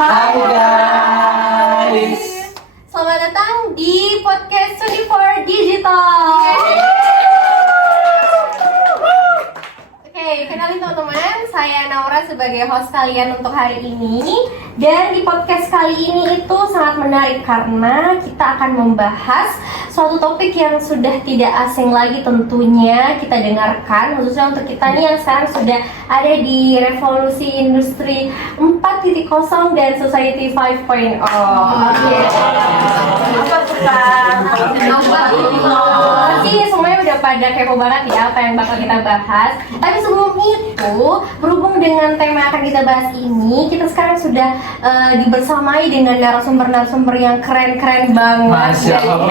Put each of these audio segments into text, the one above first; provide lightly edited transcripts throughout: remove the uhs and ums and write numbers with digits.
Hai guys. Selamat datang di podcast 24 Digital. Oke, kenalin teman-teman, saya Naura sebagai host kalian untuk hari ini. Dan di podcast kali ini itu sangat menarik karena kita akan membahas suatu topik yang sudah tidak asing lagi tentunya kita dengarkan, khususnya untuk kita nih yang sekarang sudah ada di revolusi industri 4.0 dan society 5.0. Oke. Apa tuh Kak? Pasti semuanya udah pada kepo banget ya apa yang bakal kita bahas. Tapi sebelum itu, berhubung dengan tema yang akan kita bahas ini, kita sekarang sudah dibersamai dengan narasumber-narasumber yang keren-keren banget. Masya Allah.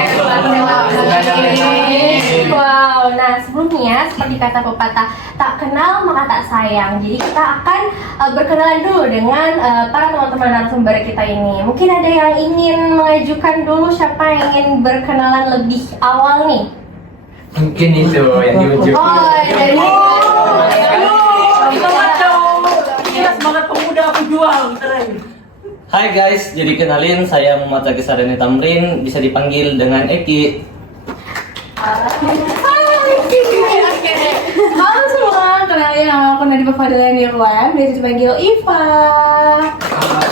Wow, nah sebelumnya seperti kata pepatah, tak kenal maka tak sayang. Jadi kita akan berkenalan dulu dengan para teman-teman narasumber kita ini. Mungkin ada yang ingin mengajukan dulu, siapa yang ingin berkenalan lebih awal nih? Mungkin itu yang di ujung. Oh, dari Kita semangat pemuda pejuang. Hai guys, jadi kenalin saya Muhammad Zaki Sardani Tamrin, bisa dipanggil dengan Eki. Halo semua, kenalin nama aku Nadifa Fadila Nirwan, biasa dipanggil Iva.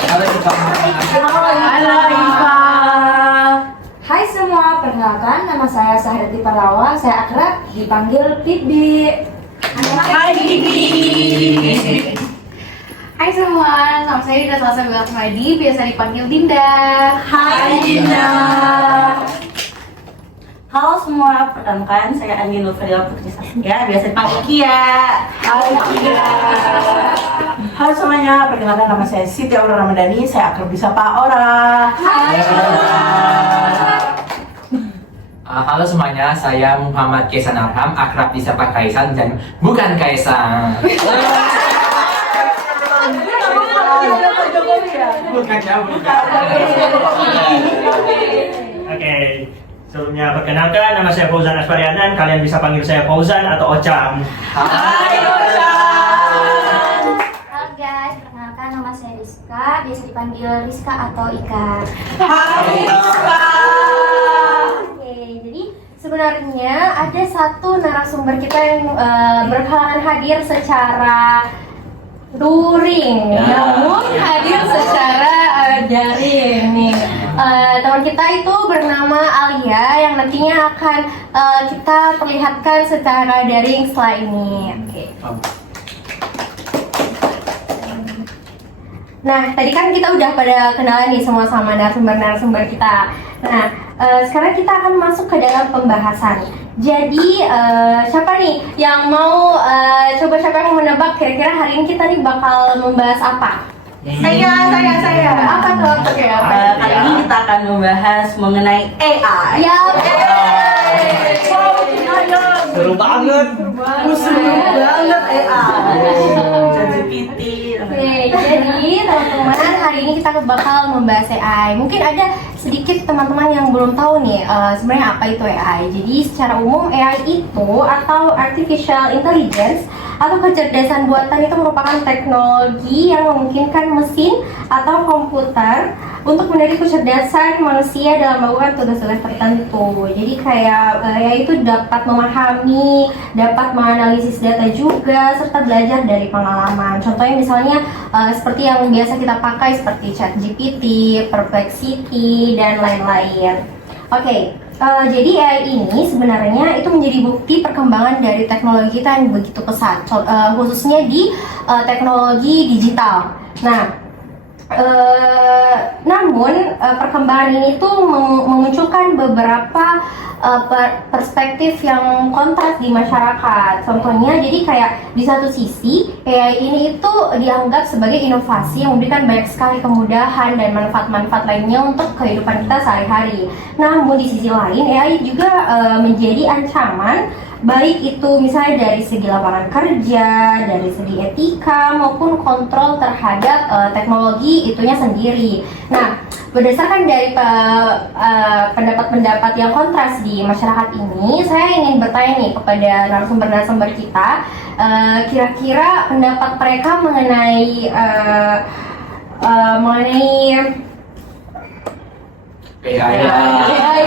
Halo Iva. Hai semua, perkenalkan nama saya Sahirati Parawa, saya akrab dipanggil Bibi. Hai Bibi. Hai semua, nama saya Dinda Salsa Belasmadi, biasa dipanggil Dinda. Hai Dinda. Halo semua, perkenalkan saya Andi Nur Fadila Putri Saskia, biasa dipanggil Kia. Hai Kia. Halo semuanya, perkenalkan nama saya Siti Aura Ramadhani, saya akrab disapa Aura. Hai. Halo semuanya, saya Muhammad Kaisan Arham, akrab disapa Kaisan dan bukan Kaisang. Bukan ya, bukan. Oke, sebelumnya perkenalkan nama saya Fauzan Asfarianan, kalian bisa panggil saya Fauzan atau Ocam. Hai Ocam. Halo guys, perkenalkan nama saya Rizka, biasa dipanggil Rizka atau Ika. Hai Rizka. Oke, jadi sebenarnya ada satu narasumber kita yang berhalangan hadir secara luring, namun hadir secara daring nih. Teman kita itu bernama Alia yang nantinya akan kita perlihatkan secara daring setelah ini. Oke. Nah, tadi kan kita udah pada kenalan nih semua sama narasumber kita. Nah, sekarang kita akan masuk ke dalam pembahasan. Jadi, siapa nih yang mau coba siapa yang mau menebak kira-kira hari ini kita nih bakal membahas apa? Saya. Apa tuh? Oke, apa? Kali ini kita akan membahas mengenai AI. Ya, Seru banget. Seru banget AI. ChatGPT. Oke, jadi teman-teman hari ini kita bakal membahas AI. Mungkin ada sedikit teman-teman yang belum tahu nih sebenarnya apa itu AI. Jadi secara umum AI itu atau artificial intelligence atau kecerdasan buatan itu merupakan teknologi yang memungkinkan mesin atau komputer untuk meniru kecerdasan manusia dalam melakukan tugas-tugas tertentu. Jadi kayak yaitu dapat memahami, dapat menganalisis data juga, serta belajar dari pengalaman. Contohnya misalnya seperti yang biasa kita pakai seperti ChatGPT, Perplexity, dan lain-lain. Oke. Jadi AI ini sebenarnya itu menjadi bukti perkembangan dari teknologi kita yang begitu pesat, khususnya di teknologi digital. Nah, namun perkembangan ini tuh memunculkan beberapa perspektif yang kontras di masyarakat. Contohnya, jadi kayak di satu sisi AI ini itu dianggap sebagai inovasi yang memberikan banyak sekali kemudahan dan manfaat-manfaat lainnya untuk kehidupan kita sehari-hari. Namun di sisi lain AI juga menjadi ancaman, baik itu misalnya dari segi lapangan kerja, dari segi etika maupun kontrol terhadap teknologi itunya sendiri. Nah, berdasarkan dari pendapat-pendapat yang kontras di masyarakat ini, saya ingin bertanya nih kepada narasumber-narasumber kita, kira-kira pendapat mereka mengenai mengenai AI. AI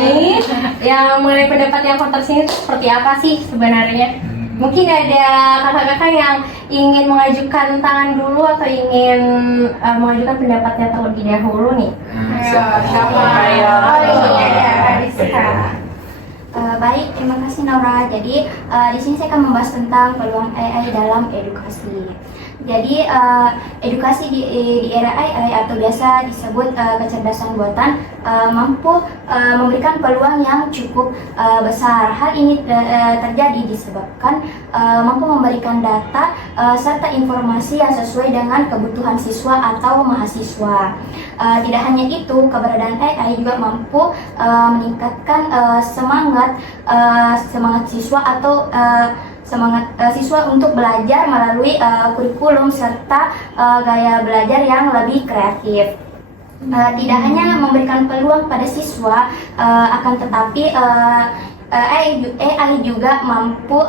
ini, yang mengenai pendapat yang kontras ini tuh seperti apa sih sebenarnya? Mungkin ada kakak-kakak yang ingin mengajukan tangan dulu atau ingin mengajukan pendapatnya terlebih dahulu nih. Siapa? Oh iya, ada Rizka. Baik, terima kasih Nora. Jadi di sini saya akan membahas tentang peluang AI dalam edukasi. Jadi edukasi di era AI atau biasa disebut kecerdasan buatan mampu memberikan peluang yang cukup besar. Hal ini terjadi disebabkan mampu memberikan data serta informasi yang sesuai dengan kebutuhan siswa atau mahasiswa. Tidak hanya itu, keberadaan AI juga mampu meningkatkan semangat siswa atau semangat siswa untuk belajar melalui kurikulum serta gaya belajar yang lebih kreatif. Tidak hanya memberikan peluang pada siswa, akan tetapi AI juga mampu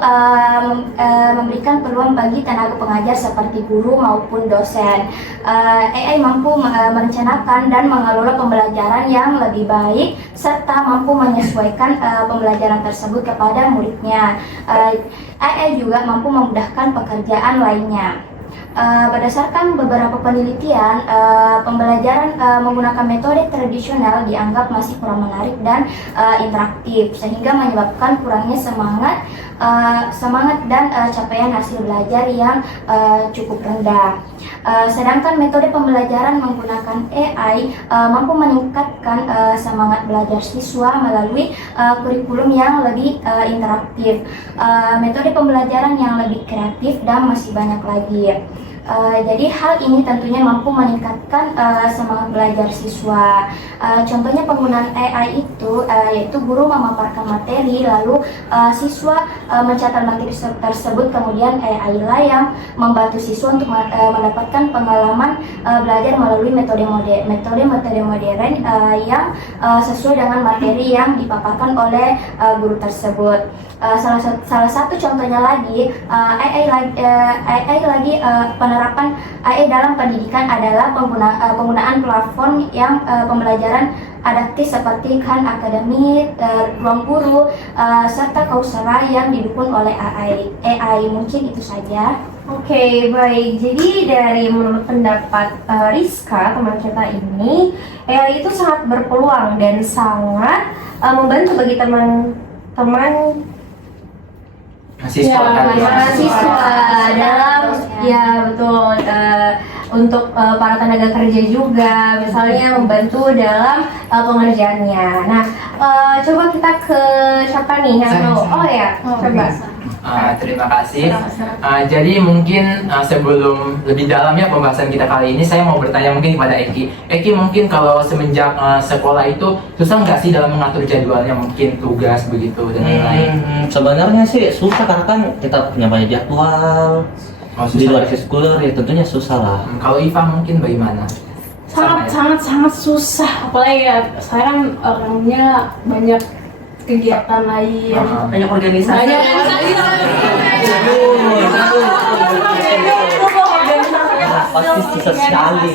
memberikan peluang bagi tenaga pengajar seperti guru maupun dosen. AI mampu merencanakan dan mengelola pembelajaran yang lebih baik serta mampu menyesuaikan pembelajaran tersebut kepada muridnya. AI juga mampu memudahkan pekerjaan lainnya. Berdasarkan beberapa penelitian, pembelajaran menggunakan metode tradisional dianggap masih kurang menarik dan interaktif, sehingga menyebabkan kurangnya semangat dan capaian hasil belajar yang cukup rendah. Sedangkan metode pembelajaran menggunakan AI mampu meningkatkan semangat belajar siswa melalui kurikulum yang lebih interaktif, metode pembelajaran yang lebih kreatif, dan masih banyak lagi. Jadi hal ini tentunya mampu meningkatkan semangat belajar siswa. Contohnya penggunaan AI itu yaitu guru memaparkan materi, lalu siswa mencatat materi tersebut, kemudian AI lah yang membantu siswa untuk mendapatkan pengalaman belajar melalui metode modern yang sesuai dengan materi yang dipaparkan oleh guru tersebut. Salah satu contohnya lagi penerapan AI dalam pendidikan adalah penggunaan platform yang pembelajaran adaptif seperti Khan Academy, Ruang Guru, serta Coursera yang didukung oleh AI. Mungkin itu saja. Oke, baik. Jadi dari menurut pendapat Rizka, teman kita ini, AI itu sangat berpeluang dan sangat membantu bagi teman-teman mahasiswa dalam betul untuk para tenaga kerja juga, misalnya membantu dalam pengerjaannya. Nah, coba kita ke siapa nih yang mau? Oh ya, coba. Terima kasih. Jadi mungkin sebelum lebih dalamnya pembahasan kita kali ini, saya mau bertanya mungkin kepada Eki. Eki, mungkin kalau semenjak sekolah itu susah nggak sih dalam mengatur jadwalnya, mungkin tugas begitu dan lain-lain? Sebenarnya sih susah karena kan kita punya banyak jadwal. Di luar eksekuler ya tentunya susah lah. Kalau Iva mungkin bagaimana? Sangat susah. Apalagi ya sekarang orangnya banyak kegiatan lain, Banyak organisasi. Pasti susah sekali.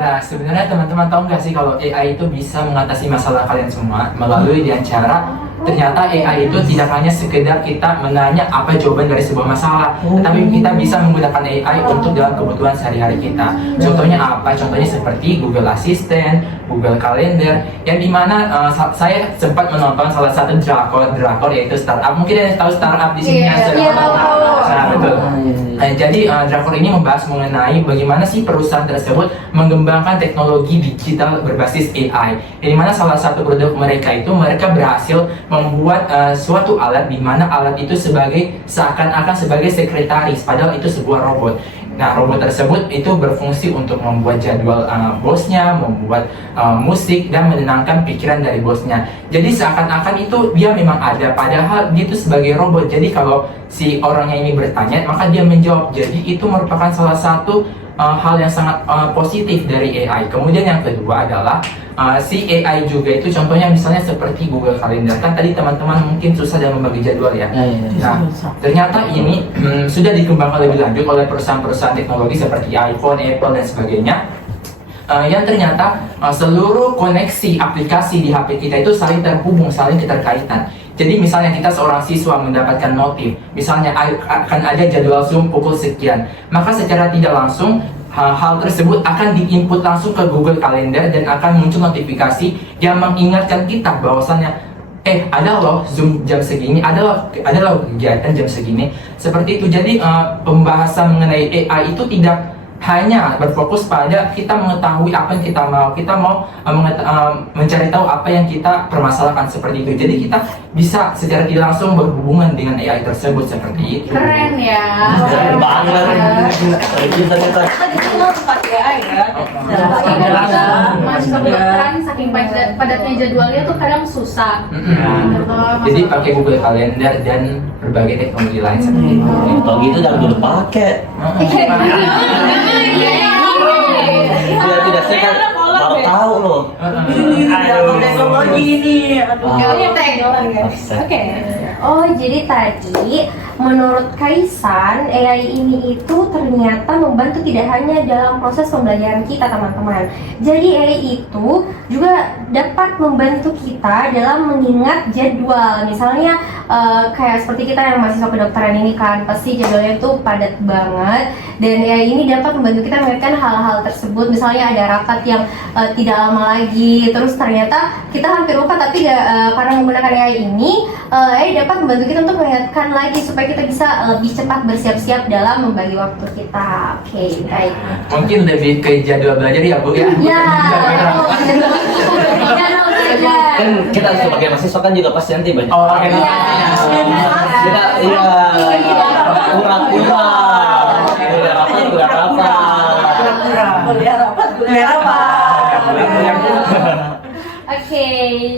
Nah, sebenarnya teman-teman tahu nggak sih kalau AI itu bisa mengatasi masalah kalian semua melalui dengan cara ternyata AI itu tidak hanya sekedar kita menanya apa jawaban dari sebuah masalah, tetapi kita bisa menggunakan AI untuk dalam kebutuhan sehari-hari kita. Contohnya apa? Contohnya seperti Google Assistant, Google Calendar, yang dimana saya sempat menonton salah satu drakor yaitu startup. Mungkin ada yang tahu startup di sini? Nah, betul. Jadi drakor ini membahas mengenai bagaimana sih perusahaan tersebut mengembangkan teknologi digital berbasis AI. Di mana salah satu produk mereka itu mereka berhasil membuat suatu alat di mana alat itu seakan-akan sebagai sekretaris, padahal itu sebuah robot. Nah, robot tersebut itu berfungsi untuk membuat jadwal bosnya, membuat musik, dan menenangkan pikiran dari bosnya. Jadi seakan-akan itu dia memang ada, padahal dia itu sebagai robot. Jadi kalau si orangnya ini bertanya, maka dia menjawab. Jadi itu merupakan salah satu hal yang sangat positif dari AI. Kemudian yang kedua adalah si AI juga itu contohnya misalnya seperti Google Calendar. Kan tadi teman-teman mungkin susah dalam membagi jadwal ya. Nah, ternyata ini sudah dikembangkan lebih lanjut oleh perusahaan-perusahaan teknologi seperti iPhone, Apple, dan sebagainya. yang ternyata seluruh koneksi aplikasi di HP kita itu saling terhubung, saling keterkaitan. Jadi misalnya kita seorang siswa mendapatkan notif, misalnya akan ada jadwal Zoom pukul sekian, maka secara tidak langsung hal tersebut akan diinput langsung ke Google Calendar dan akan muncul notifikasi yang mengingatkan kita bahwasannya ada loh Zoom jam segini, ada loh kegiatan jam segini. Seperti itu. Jadi pembahasan mengenai AI itu tidak hanya berfokus pada kita mengetahui apa yang kita mau, kita mau mencari tahu apa yang kita permasalahkan seperti itu. Jadi kita bisa secara tidak langsung berhubungan dengan AI tersebut seperti itu. Keren ya. Keren banget. Ternyata. Kita di sini mau pakai AI ya. Mahasiswa kedokteran saking padatnya jadwalnya tuh kadang susah. Jadi pakai Google Calendar dan berbagai teknologi lain seperti itu. Kalau gitu jangan dulu pakai. Ya tidak saya kan baru tahu loh. Teknologi ini. Oke. Oh, jadi tadi menurut Kaisan, AI ini itu ternyata membantu tidak hanya dalam proses pembelajaran kita, teman-teman. Jadi AI itu juga dapat membantu kita dalam mengingat jadwal. Misalnya kayak seperti kita yang mahasiswa kedokteran ini kan, pasti jadwalnya itu padat banget. Dan AI ini dapat membantu kita mengingatkan hal-hal tersebut. Misalnya ada rapat yang tidak lama lagi, terus ternyata kita hampir lupa, tapi karena menggunakan AI ini, AI dapat membantu kita untuk mengingatkan lagi supaya kita bisa lebih cepat bersiap-siap dalam membagi waktu kita. Oke, baik. Mungkin lebih ke jadwal belajar ya Bu ya. Ya, jadwal belajar. Kan kita sebagai mahasiswa kan juga pasti nanti banyak. Oh, oke. Iya. Kita pura-pura. Kuliah rapat. Oke,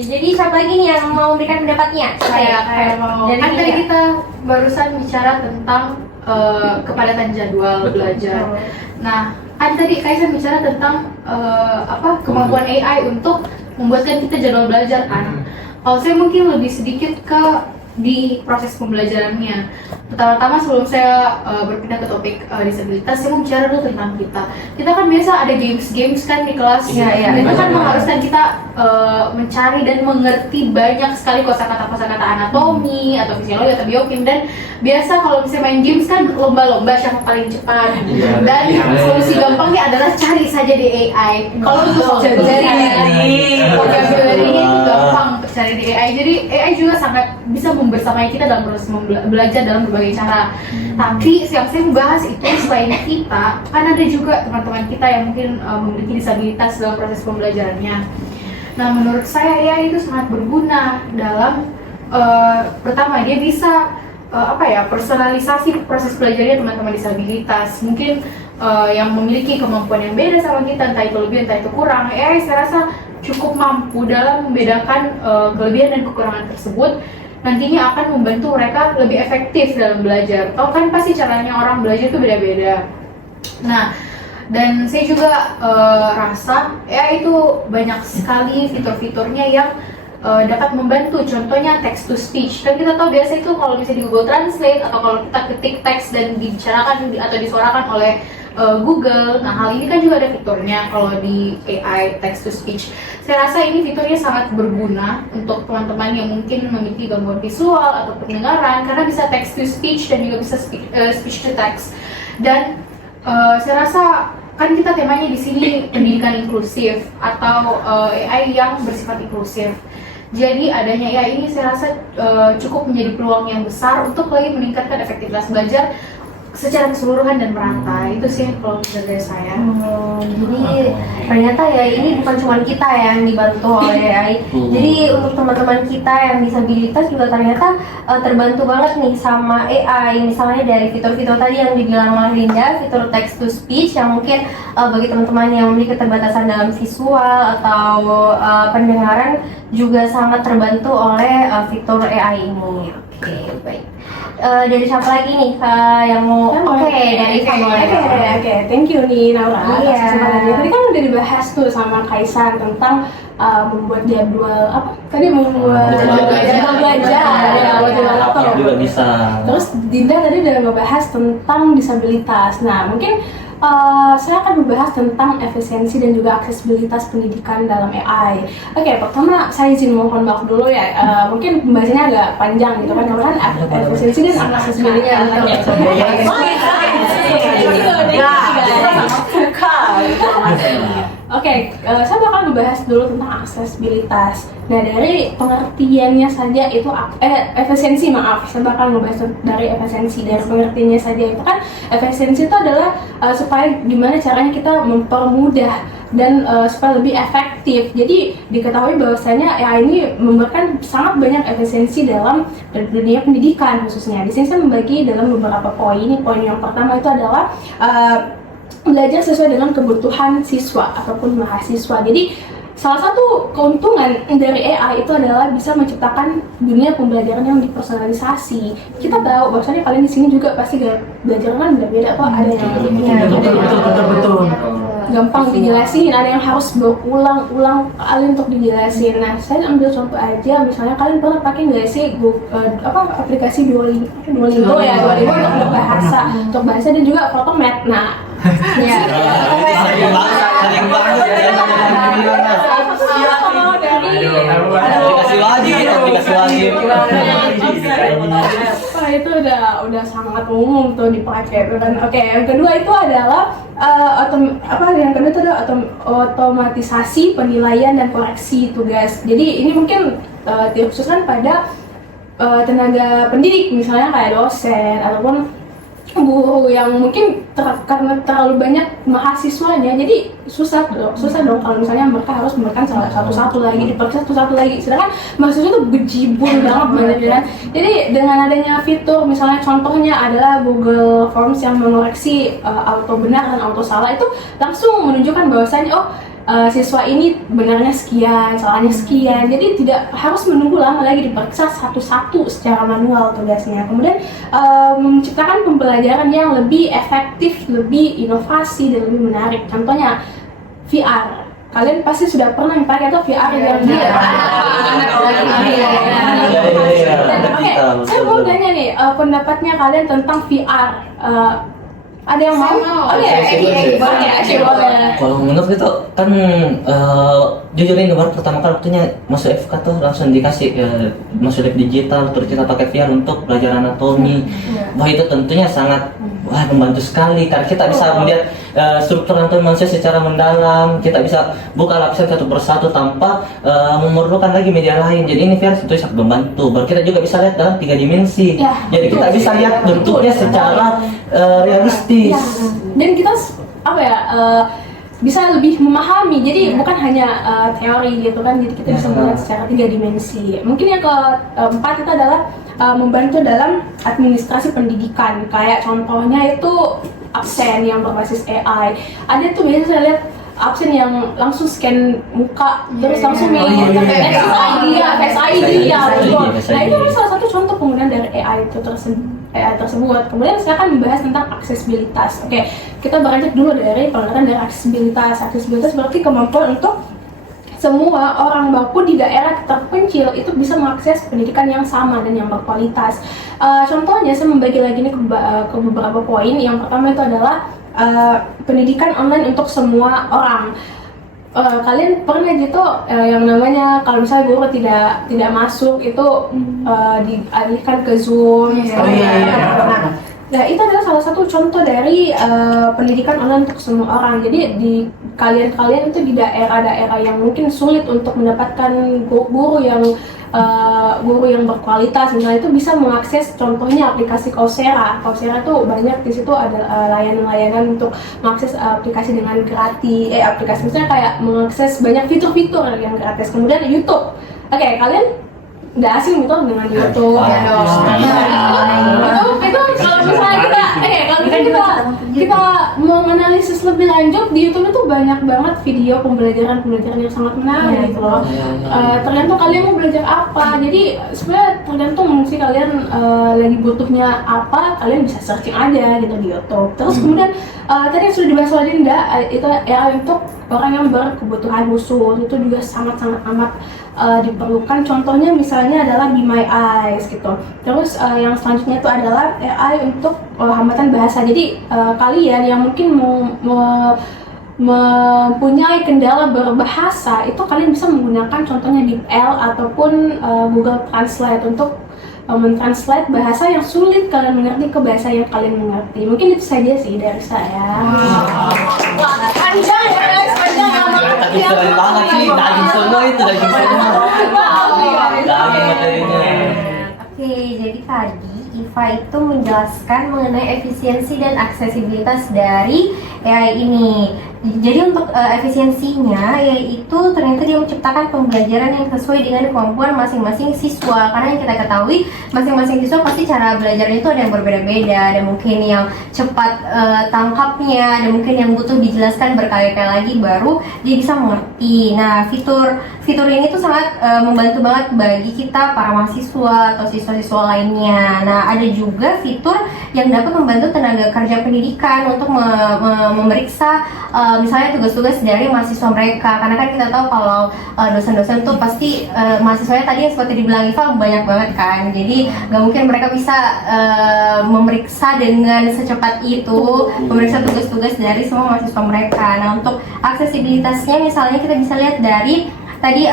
jadi siapa lagi nih yang mau memberikan pendapatnya? Saya mau. Dari Kan tadi Dinda. kita barusan bicara tentang kepadatan jadwal belajar. Nah, kan tadi Kaisan bicara tentang kemampuan AI untuk membuatkan kita jadwal belajar kan. Kalau saya mungkin lebih sedikit ke di proses pembelajarannya. Pertama-tama sebelum saya berpindah ke topik disabilitas, saya mau bicara dulu tentang kita. Kita kan biasa ada games kan di kelas. Iya, Dan itu kan mengharuskan kita mencari dan mengerti banyak sekali kosakata anatomi atau fisiologi atau biokim. Dan biasa kalau misalnya main games kan lomba-lomba siapa paling cepat. Dan solusi gampangnya adalah cari saja di AI. Kalau untuk vocabulary itu gampang untuk cari di AI. Jadi AI juga sangat bisa membersamai kita dalam proses belajar dalam berbagai cara. Tapi yang saya membahas itu selain kita, kan ada juga teman-teman kita yang mungkin memiliki disabilitas dalam proses pembelajarannya. Nah, menurut saya AI itu sangat berguna dalam pertama dia bisa personalisasi proses belajarnya teman-teman disabilitas. Mungkin yang memiliki kemampuan yang beda sama kita, entah itu lebih entah itu kurang. AI saya rasa cukup mampu dalam membedakan kelebihan dan kekurangan tersebut. Nantinya akan membantu mereka lebih efektif dalam belajar. Tahu kan pasti caranya orang belajar itu beda-beda. Nah, dan saya juga rasa ya itu banyak sekali fitur-fiturnya yang dapat membantu. Contohnya text to speech. Kan kita tahu biasa itu kalau misalnya di Google Translate atau kalau kita ketik teks dan dibicarakan atau disuarakan oleh Google. Nah, hal ini kan juga ada fiturnya kalau di AI text to speech. Saya rasa ini fiturnya sangat berguna untuk teman-teman yang mungkin memiliki gangguan visual atau pendengaran karena bisa text to speech dan juga bisa speech to text. Dan saya rasa kan kita temanya di sini pendidikan inklusif atau AI yang bersifat inklusif. Jadi adanya AI ini saya rasa cukup menjadi peluang yang besar untuk lagi meningkatkan efektivitas belajar secara keseluruhan dan merata. Itu sih kalau dari saya. Jadi ternyata ya ini bukan cuma kita yang dibantu oleh AI. Jadi untuk teman-teman kita yang disabilitas juga ternyata terbantu banget nih sama AI. Misalnya dari fitur-fitur tadi yang dibilang oleh Linda, fitur text to speech yang mungkin bagi teman-teman yang memiliki keterbatasan dalam visual atau pendengaran juga sangat terbantu oleh fitur AI ini. Oke, baik. Dari siapa lagi nih yang mau? Oke, dari Oke, thank you nih Naura atas Iya. kesempatannya. Tadi kan udah dibahas tuh sama Kaisan tentang membuat jadwal membuat jadwal belajar ya, buat jadwal laptop. juga bisa. Terus Dinda tadi udah ngebahas tentang disabilitas. Nah, mungkin saya akan membahas tentang efisiensi dan juga aksesibilitas pendidikan dalam AI. Oke, pertama saya izin mohon maaf dulu ya. Mungkin pembahasannya agak panjang gitu kan, karena kan efisiensi dan aksesibilitas. Oke, saya bakal membahas dulu tentang aksesibilitas. Nah, dari pengertiannya saja itu efisiensi, saya bakal membahas dari efisiensi. Dari pengertiannya saja itu kan efisiensi itu adalah supaya gimana caranya kita mempermudah dan supaya lebih efektif. Jadi diketahui bahwasanya AI ini memberikan sangat banyak efisiensi dalam dunia pendidikan khususnya. Di sini saya membagi dalam beberapa poin. Poin yang pertama itu adalah belajar sesuai dengan kebutuhan siswa ataupun mahasiswa. Jadi salah satu keuntungan dari AI itu adalah bisa menciptakan dunia pembelajaran yang dipersonalisasi. Kita tahu bahwasanya kalian di sini juga pasti belajar kan beda-beda, kok ada yang Betul. gampang dijelasin, ada yang harus berulang-ulang kali untuk dijelasin. Nah, saya ambil contoh aja, misalnya kalian pernah pakai nggak sih aplikasi Duolingo untuk bahasa dan juga Photomat. Nah, ya. Sering banget ya. Aplikasi wajib. Wah, itu udah sangat umum tuh dipakai kan. Oke, yang kedua itu adalah otomatisasi penilaian dan koreksi tugas. Jadi ini mungkin dikhususkan pada tenaga pendidik, misalnya kayak dosen ataupun guru yang mungkin karena terlalu banyak mahasiswanya, jadi susah dong kalau misalnya mereka harus memberikan satu-satu lagi, diperiksa satu-satu lagi, sedangkan mahasiswa itu bejibun banget banyak. Jadi dengan adanya fitur, misalnya contohnya adalah Google Forms yang mengoreksi auto benar dan auto salah, itu langsung menunjukkan bahwasanya siswa ini benarnya sekian, salahnya sekian. Jadi tidak harus menunggu lama lagi diperiksa satu-satu secara manual tugasnya. Kemudian menciptakan pembelajaran yang lebih efektif, lebih inovasi dan lebih menarik. Contohnya VR. Kalian pasti sudah pernah pakai atau VR yang Oke, saya mau tanya nih pendapatnya kalian tentang VR. Ada yang mau? Kalau menurut itu kan jujur ini baru pertama kali waktunya masuk FK tuh langsung dikasih masuk lab digital, terus kita pakai VR untuk belajar anatomi. Wah, itu tentunya sangat membantu sekali karena kita bisa melihat struktur anatomi manusia secara mendalam. Kita bisa buka lapisan satu persatu tanpa memerlukan lagi media lain. Jadi ini VR tentunya sangat membantu. Baru kita juga bisa lihat dalam 3 dimensi. Jadi kita bisa lihat bentuknya secara realistis. Dan kita bisa lebih memahami, jadi bukan hanya teori gitu kan, jadi kita bisa melihat secara 3 dimensi. Mungkin yang keempat itu adalah membantu dalam administrasi pendidikan, kayak contohnya itu absen yang berbasis AI. Ada tuh biasanya saya lihat absen yang langsung scan muka terus langsung Face ID ya. Nah, itu salah satu contoh penggunaan dari AI tersebut. Kemudian saya akan membahas tentang aksesibilitas. Oke, kita beranjak dulu dari pengertian dari aksesibilitas. Aksesibilitas berarti kemampuan untuk semua orang baku di daerah terpencil itu bisa mengakses pendidikan yang sama dan yang berkualitas. Contohnya saya membagi lagi ini ke beberapa poin. Yang pertama itu adalah pendidikan online untuk semua orang. Kalian pernah gitu yang namanya kalau misalnya guru tidak masuk itu dialihkan ke Zoom. Nah, itu adalah salah satu contoh dari pendidikan online untuk semua orang. Jadi di kalian itu di daerah-daerah yang mungkin sulit untuk mendapatkan guru yang berkualitas, misalnya itu bisa mengakses contohnya aplikasi Coursera. Coursera itu banyak di situ ada layanan-layanan untuk mengakses aplikasi dengan gratis. Aplikasi misalnya kayak mengakses banyak fitur-fitur yang gratis. Kemudian YouTube. Oke, kalian nggak asing gitu dengan YouTube. Itu kalau misalnya kita mungkin kita mau menganalisis lebih lanjut di YouTube itu banyak banget video pembelajaran yang sangat menarik gitu loh. Tergantung kalian mau belajar apa. Jadi sebenarnya tergantung sih kalian lagi butuhnya apa, kalian bisa searching aja gitu di YouTube. Terus kemudian tadi yang sudah dibahas oleh Dinda, itu ya untuk orang yang berkebutuhan khusus itu juga sangat-sangat amat diperlukan. Contohnya misalnya adalah Be My Eyes gitu. Terus yang selanjutnya itu adalah AI untuk hambatan bahasa. Jadi kalian yang mungkin mempunyai kendala berbahasa itu kalian bisa menggunakan contohnya DeepL ataupun Google Translate untuk mentranslate bahasa yang sulit kalian mengerti ke bahasa yang kalian mengerti. Mungkin itu saja sih dari saya. Wah, panjang ya guys, panjang banget. Keren banget sih, daging semua itu daging semua. Daging materinya. Oke, jadi tadi Iva itu menjelaskan mengenai efisiensi dan aksesibilitas dari AI ini. Jadi untuk efisiensinya yaitu ternyata dia menciptakan pembelajaran yang sesuai dengan kemampuan masing-masing siswa. Karena yang kita ketahui masing-masing siswa pasti cara belajarnya itu ada yang berbeda-beda. Ada mungkin yang cepat tangkapnya, ada mungkin yang butuh dijelaskan berkali-kali lagi baru dia bisa mengerti. Nah, fitur ini tuh sangat membantu banget bagi kita para mahasiswa atau siswa-siswa lainnya. Nah, ada juga fitur yang dapat membantu tenaga kerja pendidikan untuk memeriksa misalnya tugas-tugas dari mahasiswa mereka. Karena kan kita tahu kalau dosen-dosen tuh pasti mahasiswanya tadi yang seperti dibilang Iva banyak banget kan. Jadi nggak mungkin mereka bisa memeriksa dengan secepat itu, memeriksa tugas-tugas dari semua mahasiswa mereka. Nah, untuk aksesibilitasnya misalnya kita bisa lihat dari tadi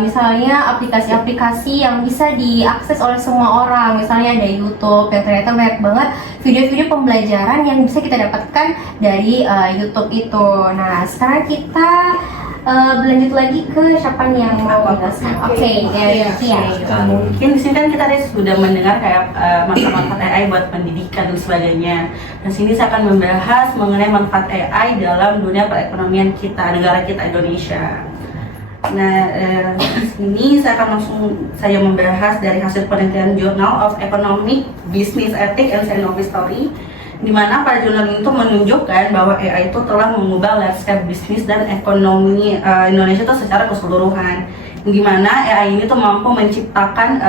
misalnya aplikasi-aplikasi yang bisa diakses oleh semua orang. Misalnya ada YouTube yang ternyata banyak banget video-video pembelajaran yang bisa kita dapatkan dari YouTube itu. Nah, sekarang kita berlanjut lagi ke siapa nih yang mau menjelaskan? Oke, ya. Mungkin di sini kan kita tadi sudah mendengar kayak manfaat-manfaat AI buat pendidikan dan sebagainya. Dan sini saya akan membahas mengenai manfaat AI dalam dunia perekonomian kita, negara kita Indonesia. Nah, di sini saya akan langsung membahas dari hasil penelitian Journal of Economic Business Ethics and Scientific History, di mana pada jurnal itu menunjukkan bahwa AI itu telah mengubah landscape bisnis dan ekonomi Indonesia itu secara keseluruhan. Di mana AI ini tuh mampu menciptakan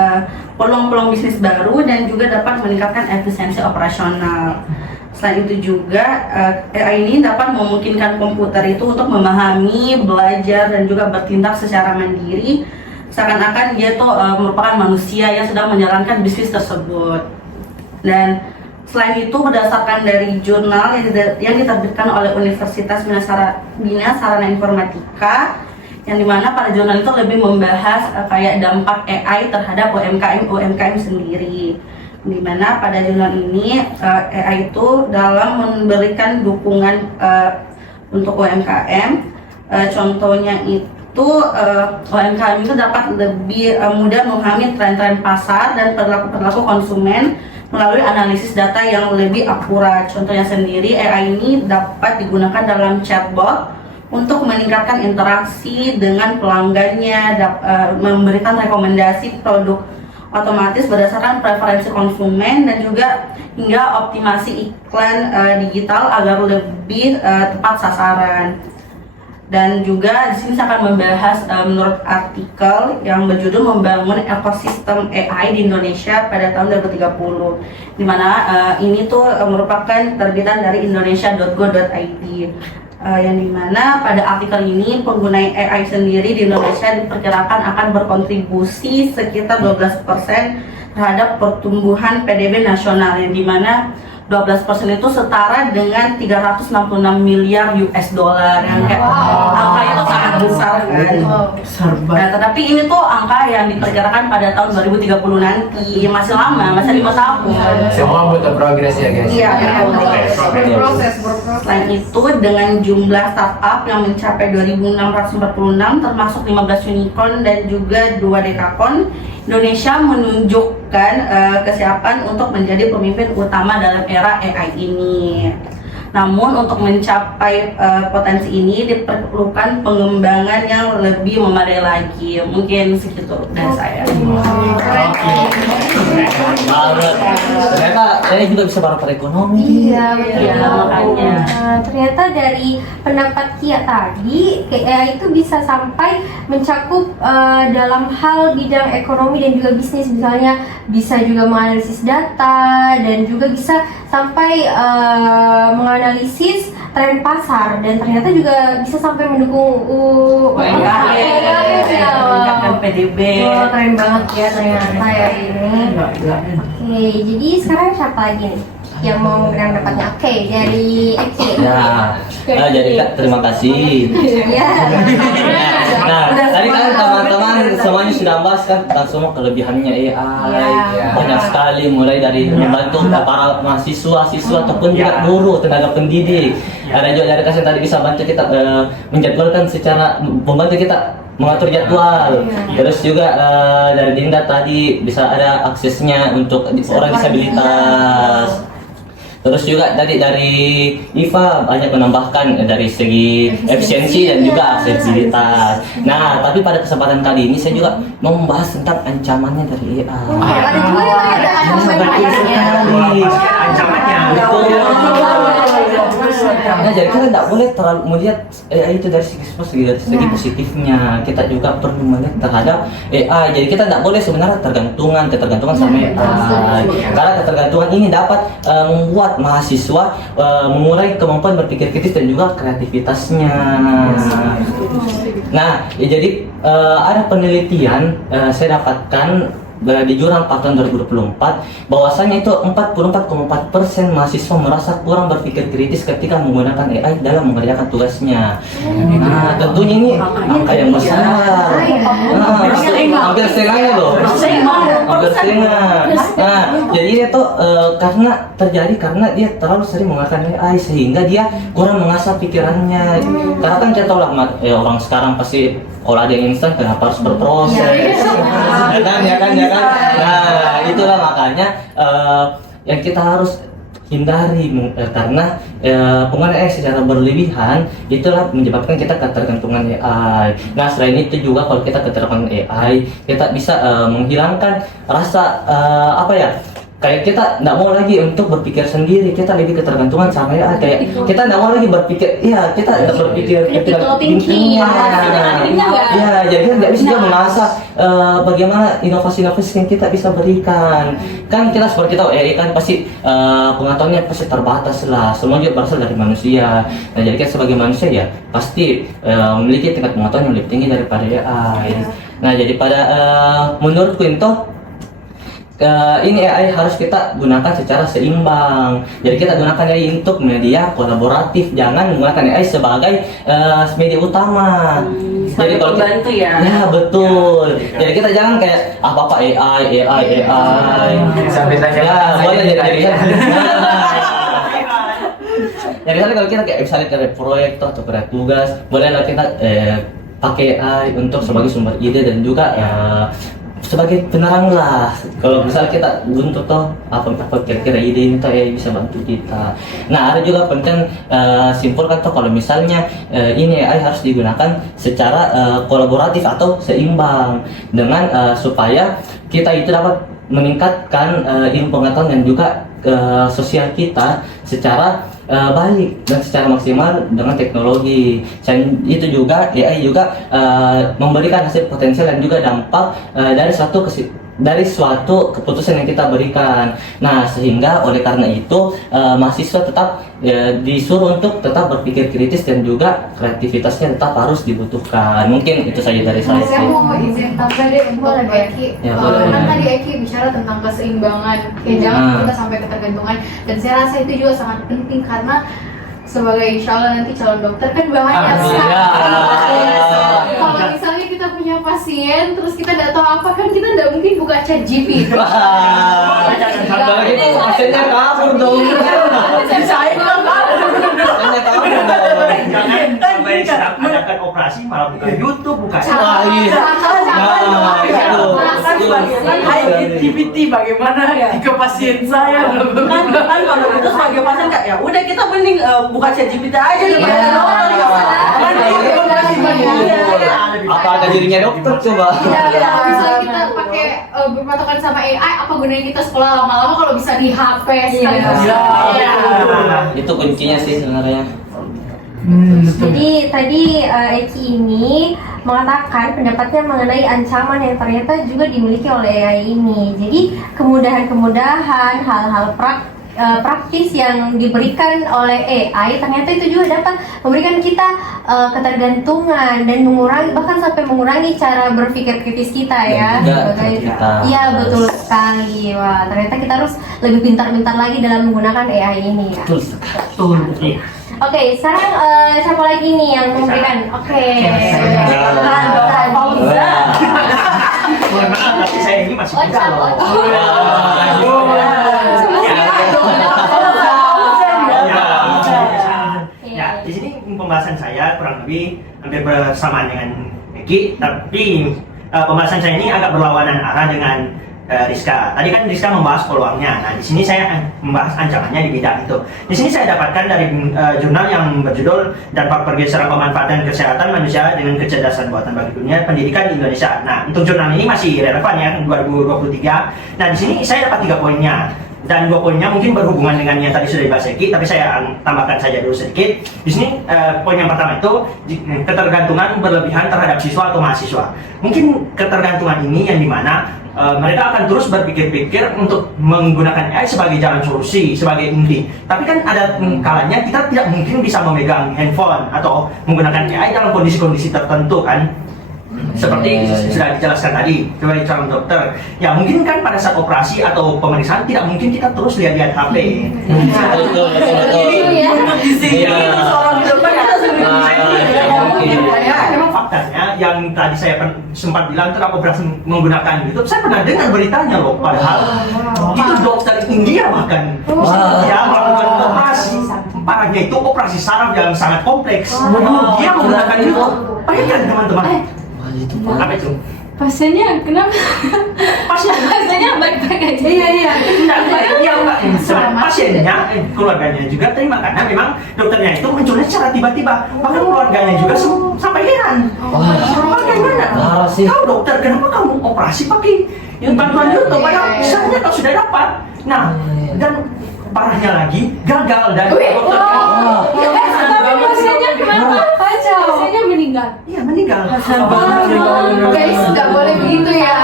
peluang-peluang bisnis baru dan juga dapat meningkatkan efisiensi operasional. Selain itu juga AI ini dapat memungkinkan komputer itu untuk memahami, belajar, dan juga bertindak secara mandiri, seakan-akan dia itu merupakan manusia yang sedang menjalankan bisnis tersebut. Dan selain itu berdasarkan dari jurnal yang diterbitkan oleh Universitas Bina Sarana Informatika, yang dimana pada jurnal itu lebih membahas kayak dampak AI terhadap UMKM sendiri. Di mana pada jurnal ini AI itu dalam memberikan dukungan untuk UMKM, contohnya itu UMKM itu dapat lebih mudah memahami tren-tren pasar dan perilaku konsumen melalui analisis data yang lebih akurat. Contohnya sendiri AI ini dapat digunakan dalam chatbot untuk meningkatkan interaksi dengan pelanggannya, memberikan rekomendasi produk otomatis berdasarkan preferensi konsumen, dan juga hingga optimasi iklan digital agar lebih tepat sasaran. Dan juga di sini saya akan membahas menurut artikel yang berjudul Membangun Ekosistem AI di Indonesia pada tahun 2030, di mana ini tuh merupakan terbitan dari indonesia.go.id. Yang dimana pada artikel ini pengguna AI sendiri di Indonesia diperkirakan akan berkontribusi sekitar 12% terhadap pertumbuhan PDB nasional, yang dimana 12% itu setara dengan 366 miliar US dollar, yang kayak angka itu sangat besar kan. Nah, tetapi ini tuh angka yang diperkirakan pada tahun 2030 nanti, masih lama, masih 5 tahun. Semua butuh progres ya guys. Iya, Berproses. Selain itu, dengan jumlah startup yang mencapai 2.646 termasuk 15 unicorn dan juga 2 dekakorn, Indonesia menunjukkan kesiapan untuk menjadi pemimpin utama dalam era AI ini. Namun untuk mencapai potensi ini diperlukan pengembangan yang lebih memadai lagi. Mungkin segitu dari saya. Banget. Ternyata saya juga bisa para ekonomi. Iya, betul. Iya, makanya. Ternyata dari pendapat Kia tadi, AI itu bisa sampai mencakup dalam hal bidang ekonomi dan juga bisnis. Misalnya bisa juga menganalisis data dan juga bisa sampai menganalisis tren pasar, dan ternyata juga bisa sampai mendukung meningkatkan PDB. Oh, keren banget ya ternyata ya ini. Oke, jadi sekarang siapa lagi nih yang mau memberikan pendapatnya? Oke, dari Eki. Ya, jadi Kak, terima kasih. Ya. Nah, tadi kan teman-teman semuanya sudah bahas kan tentang semua kelebihannya AI. Banyak sekali, mulai dari membantu para mahasiswa ataupun juga guru, tenaga pendidik. Ada juga dari Kasen tadi bisa bantu kita menjadwalkan secara, membantu kita mengatur jadwal. Terus juga dari Dinda tadi bisa ada aksesnya untuk orang disabilitas. Terus juga tadi dari Iva banyak menambahkan dari segi efisiensi dan juga aksesibilitas. Nah, tapi pada kesempatan kali ini saya juga mau membahas tentang ancamannya dari AI. Ada juga yang ada ancamannya. Ancamannya. Nah, jadi kita tidak boleh terlalu melihat AI itu dari segi positifnya. Kita juga perlu melihat terhadap AI. Jadi kita tidak boleh sebenarnya ketergantungan sama AI. Karena ketergantungan ini dapat membuat mahasiswa mengurangi kemampuan berpikir kritis dan juga kreativitasnya. Nah, ya jadi ada penelitian saya dapatkan di jurnal tahun 2024 bahwasanya itu 44,4% mahasiswa merasa kurang berpikir kritis ketika menggunakan AI dalam mengerjakan tugasnya. Nah, tentunya ini angka yang besar. Hampir setengahnya loh. Hampir setengah. Nah, jadi itu karena dia terlalu sering menggunakan AI sehingga dia kurang mengasah pikirannya. Karena kan kita tahu lah orang sekarang pasti kalau ada yang instan kenapa harus berproses? Ya kan. Nah, itulah makanya yang kita harus hindari karena penggunaan AI secara berlebihan itulah menyebabkan kita ketergantungan AI. Nah, selain itu juga kalau kita ketergantungan AI, kita bisa menghilangkan rasa kayak kita tidak mau lagi untuk berpikir sendiri, kita lebih ketergantungan sama AI. Kayak kita tidak mau lagi berpikir, kita tidak berpikir thinking. Ya, jadi kan nggak bisa juga mengasah bagaimana inovasi-inovasi yang kita bisa berikan. Kan kita seperti tahu AI kan pasti pengetahuannya pasti terbatas lah. Semua juga berasal dari manusia. Nah, jadi kita sebagai manusia ya pasti memiliki tingkat pengetahuan yang lebih tinggi daripada AI. Nah, jadi menurutku itu ini AI harus kita gunakan secara seimbang. Jadi kita gunakan AI untuk media kolaboratif, jangan menggunakan AI sebagai media utama. Jadi kalau bantu ya. Ya betul. Jadi kita jangan kayak apa AI. Sampai tanya. Ya boleh jadi. Ya misalnya kalau kita kayak misalnya dari proyek atau proyek tugas, bolehlah kita pakai AI untuk sebagai sumber ide dan juga sebagai penerang lah. Kalau misalnya kita buntu apa kira-kira ide ini ya bisa bantu kita. Nah, ada juga penting simpulkan kalau misalnya ini AI harus digunakan secara kolaboratif atau seimbang dengan supaya kita itu dapat meningkatkan ilmu pengetahuan dan juga sosial kita secara baik dan secara maksimal dengan teknologi. Dan itu juga AI juga memberikan hasil potensial dan juga dampak dari suatu keputusan yang kita berikan. Nah, sehingga oleh karena itu mahasiswa tetap disuruh untuk tetap berpikir kritis dan juga kreativitasnya tetap harus dibutuhkan. Mungkin itu saja dari saya. Saya mau izin tambah deh untuk Eki. Ya, Kan tadi Eki bicara tentang keseimbangan, ya jangan kita sampai ketergantungan. Dan saya rasa itu juga sangat penting karena sebagai insya Allah nanti calon dokter kan banyak kalau misalnya kita punya pasien terus kita nggak tahu apa kan kita nggak mungkin buka chat GPT. Apalagi pasiennya kabur dong. Jangan sampai adakan operasi malah buka YouTube, buka Iya. Hai GPT bagaimana jika pasien saya kan kalau itu sebagai pasien kayak ya udah kita mending buka ChatGPT aja daripada dokter ya Apa ada dirinya dokter coba? Kalau misalnya kita pakai berpatokan sama AI, apa gunanya kita sekolah lama-lama kalau bisa di HP sekali? Itu kuncinya sih sebenarnya. Jadi tadi Eki ini mengatakan pendapatnya mengenai ancaman yang ternyata juga dimiliki oleh AI ini. Jadi kemudahan-kemudahan, hal-hal praktis yang diberikan oleh AI ternyata itu juga dapat memberikan kita ketergantungan dan mengurangi, bahkan sampai mengurangi cara berpikir kritis kita ya. Iya betul sekali. Wah, ternyata kita harus lebih pintar-pintar lagi dalam menggunakan AI ini ya. Betul. Oke, sekarang siapa lagi nih yang memberikan? Oke. Mohon maaf, tapi saya ini masih muda Ocap, loh. Ya, di sini pembahasan saya kurang lebih hampir bersamaan dengan Eki, tapi pembahasan saya ini agak berlawanan arah dengan Rizka. Tadi kan Rizka membahas peluangnya. Nah, di sini saya membahas ancamannya di bidang itu. Di sini saya dapatkan dari jurnal yang berjudul Dampak Pergeseran Pemanfaatan Kesehatan Manusia dengan Kecerdasan Buatan bagi Dunia Pendidikan di Indonesia. Nah, untuk jurnal ini masih relevan ya 2023. Nah, di sini saya dapat 3 poinnya. Dan 2 poinnya mungkin berhubungan dengan yang tadi sudah dibahas Eki, tapi saya tambahkan saja dulu sedikit. Di sini poin yang pertama itu ketergantungan berlebihan terhadap siswa atau mahasiswa. Mungkin ketergantungan ini yang dimana mereka akan terus berpikir-pikir untuk menggunakan AI sebagai jalan solusi, sebagai inti. Tapi kan ada kalanya kita tidak mungkin bisa memegang handphone atau menggunakan AI dalam kondisi-kondisi tertentu kan. Seperti sudah dijelaskan tadi sebagai calon dokter, ya mungkin kan pada saat operasi atau pemeriksaan tidak mungkin kita terus lihat-lihat HP. Memang faktanya yang tadi saya sempat bilang tentang operasi menggunakan YouTube, saya pernah dengar beritanya loh, padahal itu dokter India bahkan ya melakukan operasi. Parahnya itu operasi saraf yang sangat kompleks. Dia menggunakan YouTube. Bayangkan teman-teman. Apa itu? Pasiennya kenapa? Pasiennya baik-baik aja. Iya. Pasiennya, keluarganya juga terima karena memang dokternya itu munculnya secara tiba-tiba. Bahkan keluarganya juga sampai heran. Bagaimana? Kau dokter, kenapa kamu operasi pakai bantuan YouTube? Padahal misalnya kau sudah dapat. Nah, dan parahnya lagi gagal dan dokter. Pasiennya kenapa? Pasiennya meninggal. Iya, meninggal. Guys, nggak boleh begitu ya.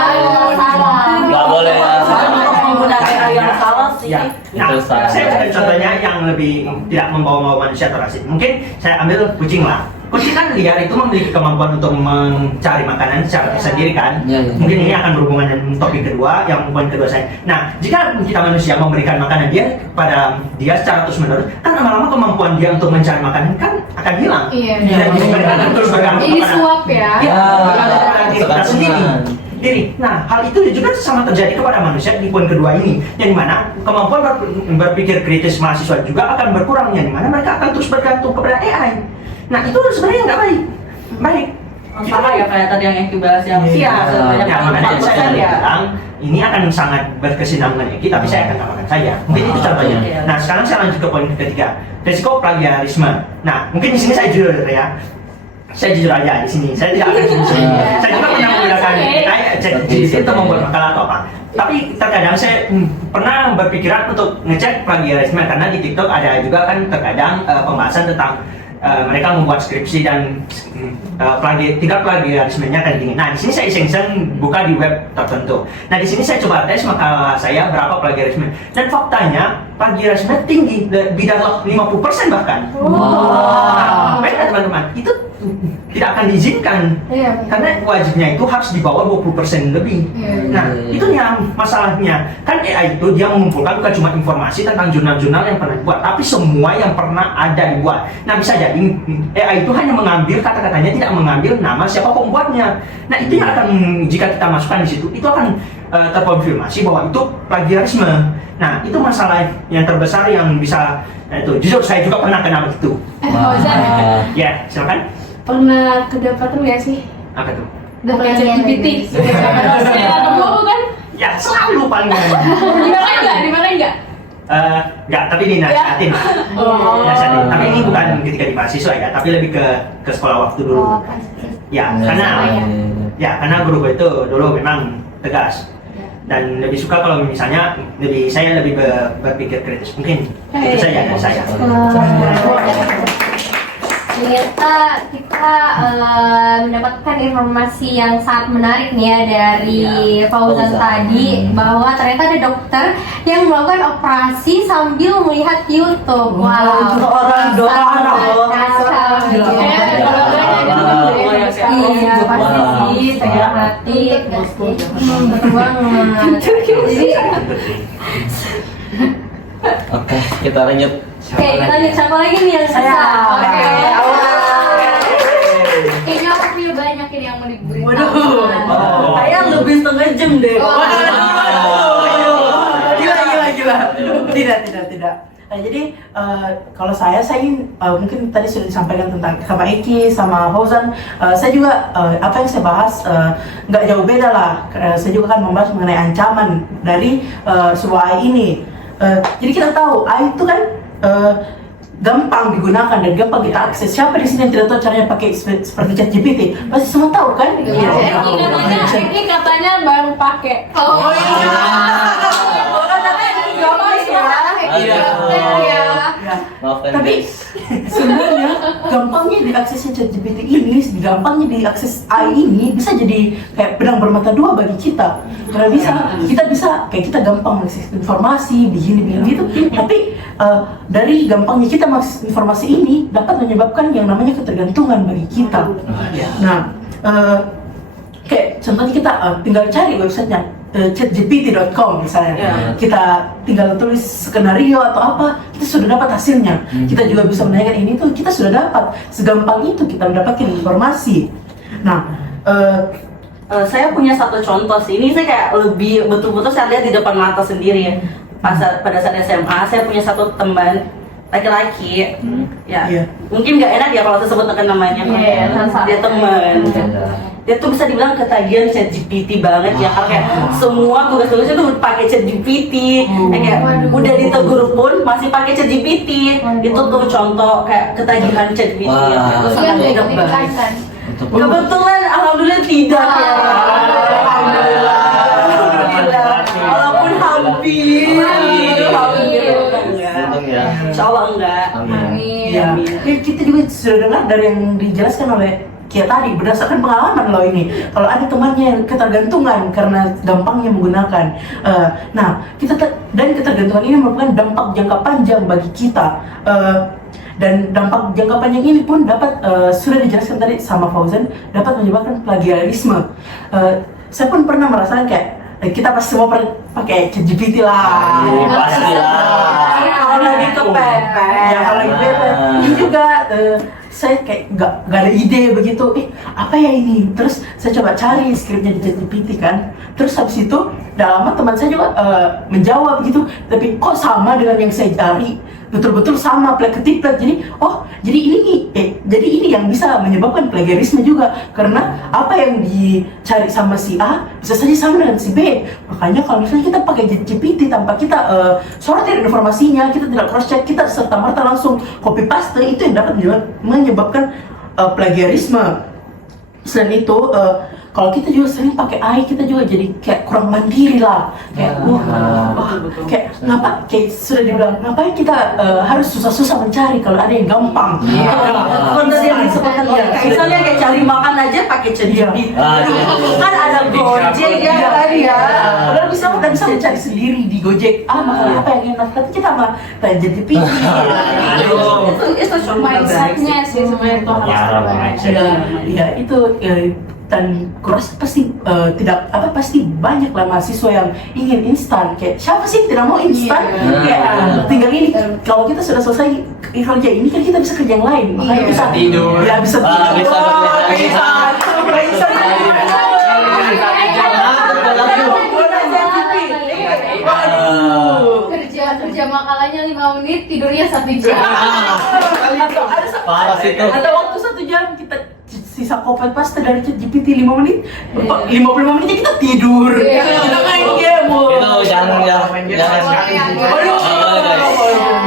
Nggak boleh. Menggunakan AI yang salah sih. Ya. Nah, saya berikan contohnya yang lebih tidak membawa manusia terasik. Mungkin saya ambil kucing lah. Kucing kan liar itu memiliki kemampuan untuk mencari makanan secara tersendiri kan. Mungkin ini akan berhubungan dengan topik kedua, yang poin kedua saya. Nah, jika kita manusia memberikan makanan pada dia secara terus-menerus, kan lama-lama kemampuan dia untuk mencari makanan kan akan hilang. Iya. Dan mereka akan terus bergantung Ini kepada suap ya. bergantung pada diri kita sendiri. Nah, hal itu juga sama terjadi kepada manusia di poin kedua ini, yang dimana kemampuan berpikir kritis mahasiswa juga akan berkurang, yang dimana mereka akan terus bergantung kepada AI. Nah, itu sebenarnya nggak baik. Sama ya kayak tadi yang Eki bahas yang sebanyak Ya, makanya saya 4% ya. bilang ini akan sangat berkesinambungan Eki, tapi saya akan tambahkan saja. Mungkin itu contohnya. Nah, sekarang saya lanjut ke poin ketiga, risiko plagiarisme. Nah, mungkin di sini saya jujur ya. Saya jujur aja di sini. Saya tidak akan sini. Saya juga pernah menggunakan ChatGPT untuk membuat makalah atau apa. Tapi terkadang saya pernah berpikiran untuk ngecek plagiarisme karena di TikTok ada juga kan terkadang pembahasan tentang mereka membuat skripsi dan tingkat plagiarismenya kan tinggi. Nah, di sini saya iseng-iseng buka di web tertentu. Nah, di sini saya coba tes makalah saya berapa plagiarisme. Dan faktanya plagiarisme tinggi, lebih dari 50% bahkan. Nah, beda teman-teman. Itu tidak akan diizinkan. Karena wajibnya itu harus di bawah 20% lebih. Nah, itu yang masalahnya. Kan AI itu dia mengumpulkan bukan cuma informasi tentang jurnal-jurnal yang pernah dibuat, tapi semua yang pernah ada dibuat. Nah, bisa jadi AI itu hanya mengambil kata-katanya, tidak mengambil nama siapa pembuatnya. Nah, itu yang akan jika kita masukkan di situ, itu akan terkonfirmasi bahwa itu plagiarisme. Nah, itu masalah yang terbesar yang bisa itu. Jujur saya juga pernah kena begitu. Ya, silakan. Pernah kedapatan nggak sih? Apa tuh? Udah pakai ChatGPT. Saya nggak ketemu kan? Ya selalu paling Dimarahin nggak? Enggak, tapi dinasihatin. Dinasihatin. Tapi ini bukan ketika di mahasiswa ya, tapi lebih ke sekolah waktu dulu. Oh, pasti. Ya, karena guru gue itu dulu memang tegas. Dan lebih suka kalau misalnya saya lebih berpikir kritis. Mungkin itu saja dari saya. Ternyata kita mendapatkan informasi yang sangat menarik nih ya dari Fauzan tadi, bahwa ternyata ada dokter yang melakukan operasi sambil melihat YouTube. Wow, itu orang doa anak loh. Iya, pasti sih, saya hati. Betul banget. Oke, kita lanjut. Oke, kita lanjut. Siapa lagi nih yang Saya. Oke. Kayaknya aku punya banyak ini yang mau diberitahu. Waduh. Kayak lebih setengah jam deh. Gila. Tidak. Nah, jadi kalau saya ingin mungkin tadi sudah disampaikan tentang sama Eki, sama Fauzan. Saya juga apa yang saya bahas nggak jauh beda lah. Saya juga kan membahas mengenai ancaman dari sebuah AI ini. Jadi kita tahu AI itu kan gampang digunakan dan gampang kita akses. Siapa di sini yang tidak tahu caranya pakai seperti ChatGPT? Pasti semua tahu kan? Ini katanya baru pakai. Oh iya. Maafkan Tapi guys. sebenarnya gampangnya diaksesnya ChatGPT ini, gampangnya diakses AI ini bisa jadi kayak pedang bermata dua bagi kita. Karena kita bisa kayak kita gampang mengakses informasi begini gitu. Tapi dari gampangnya kita mengakses informasi ini dapat menyebabkan yang namanya ketergantungan bagi kita. Nah, kayak contohnya kita tinggal cari websitenya chatgpt.com misalnya. Kita tinggal tulis skenario atau apa, kita sudah dapat hasilnya. Kita juga bisa menanyakan ini tuh, kita sudah dapat. Segampang itu kita mendapatkan informasi. Nah, Saya punya satu contoh sih. Ini saya kayak lebih betul-betul saya lihat di depan mata sendiri ya. Pada saat SMA, saya punya satu teman laki-laki, mungkin nggak enak ya kalau saya sebutkan namanya. Dia teman. Dia tuh bisa dibilang ketagihan ChatGPT banget ya, karena kayak semua tugas-tugasnya tuh pakai ChatGPT. Kayak udah ditegur pun masih pakai ChatGPT. Itu tuh contoh kayak ketagihan ChatGPT. Itu sangat tidak baik. Kebetulan alhamdulillah tidak ya. Alhamdulillah. Walaupun hampir Untung ya. Insya Allah enggak. Amin. ya, kita juga sudah dengar dari yang dijelaskan oleh Kia tadi, berdasarkan pengalaman loh ini. Kalau ada temannya yang ketergantungan karena gampangnya menggunakan. Nah, dan ketergantungan ini merupakan dampak jangka panjang bagi kita. Dan dampak jangka panjang ini pun dapat sudah dijelaskan tadi sama Fauzan, dapat menyebabkan plagiarisme. Saya pun pernah merasakan kayak kita pasti semua pakai ChatGPT lah. Pastilah. Kalau lagi kepepet. Ya kalau lagi kepepet. Ini juga saya kayak nggak ada ide begitu. Apa ya ini? Terus saya coba cari skripnya di ChatGPT kan. Terus habis itu, udah lama teman saya juga menjawab gitu. Tapi kok sama dengan yang saya cari? Betul-betul sama, plek-ketiplek. Jadi ini yang bisa menyebabkan plagiarisme juga, karena apa yang dicari sama si A bisa saja sama dengan si B. Makanya kalau misalnya kita pakai GPT tanpa kita sortir informasinya, kita tidak cross check, kita serta-merta langsung copy paste, itu yang dapat menyebabkan plagiarisme. Selain itu, kalau kita juga sering pakai AI, kita juga jadi kayak kurang mandiri lah. Kayak kayak sudah dibilang, ngapain kita harus susah-susah mencari kalau ada yang gampang. Konten yang disebutkan misalnya kayak cari makan aja pakai ChatGPT. Kan ada Gojek ya kan ya. Padahal kita bisa mencari sendiri di Gojek. Makan apa yang enak? Tapi kita mah tanya GPT. Itu cuma Mindsetnya sih sebenarnya itu harus. Ya itu dan kurasa pasti pasti banyak lah mahasiswa yang ingin instan. Kayak siapa sih yang tidak mau instan? Kayak tinggal ini, kalau kita sudah selesai kerja ini kan kita bisa kerja yang lain. Makanya bisa tidur. Ya bisa Kerja makalanya 5 menit, tidurnya 1 jam. Parah sih itu. Ada waktu 1 jam kita sisa kopi pasta dari ChatGPT 5 menit, 55 menitnya kita tidur. Kita main game. Itu jangan jangan Aduh.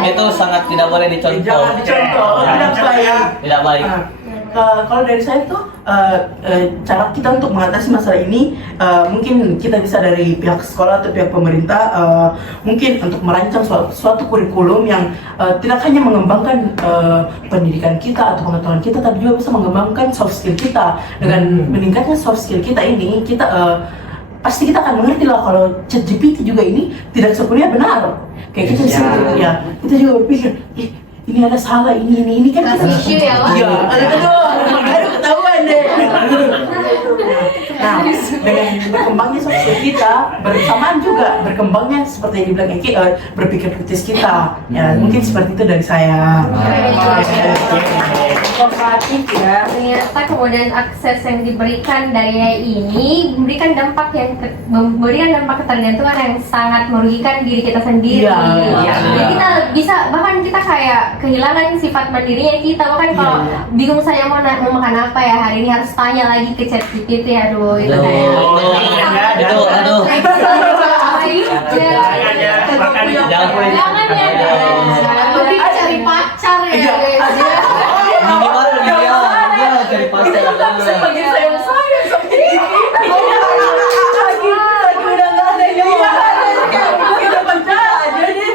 itu sangat tidak boleh dicontoh. Jangan dicontoh, tidak baik. Tidak baik. Kalau dari saya tuh cara kita untuk mengatasi masalah ini mungkin kita bisa dari pihak sekolah atau pihak pemerintah mungkin untuk merancang suatu kurikulum yang tidak hanya mengembangkan pendidikan kita atau pengetahuan kita, tapi juga bisa mengembangkan soft skill kita. Dengan meningkatnya soft skill kita ini, kita pasti kita akan mengerti lah kalau ChatGPT juga ini tidak sepenuhnya benar. Kayak kita kita juga berpikir, ini ada salah, ini kan kita Isu ya, Wak? iya, aduh ketahuan deh. Nah, dengan berkembangnya soft skill kita, bersamaan juga berkembangnya seperti yang dibilang Eki, berpikir kritis kita. Ya, mungkin seperti itu dari saya. Kooperatif ya. Ternyata kemudian akses yang diberikan dari AI ini memberikan dampak ketergantungan yang sangat merugikan diri kita sendiri. Iya. Jadi kita bisa, bahkan kita kayak kehilangan sifat mandirinya kita. Bahkan kalau bingung saya mau makan apa ya hari ini, harus tanya lagi ke ChatGPT. Aduh, itu kayak Aduh. Jangan ya, lebih cari pacar ya guys ya. Minimal dia cari pacar. Sebagai sayang sama ini. Lagi udah nggak ada yang kita baca aja deh.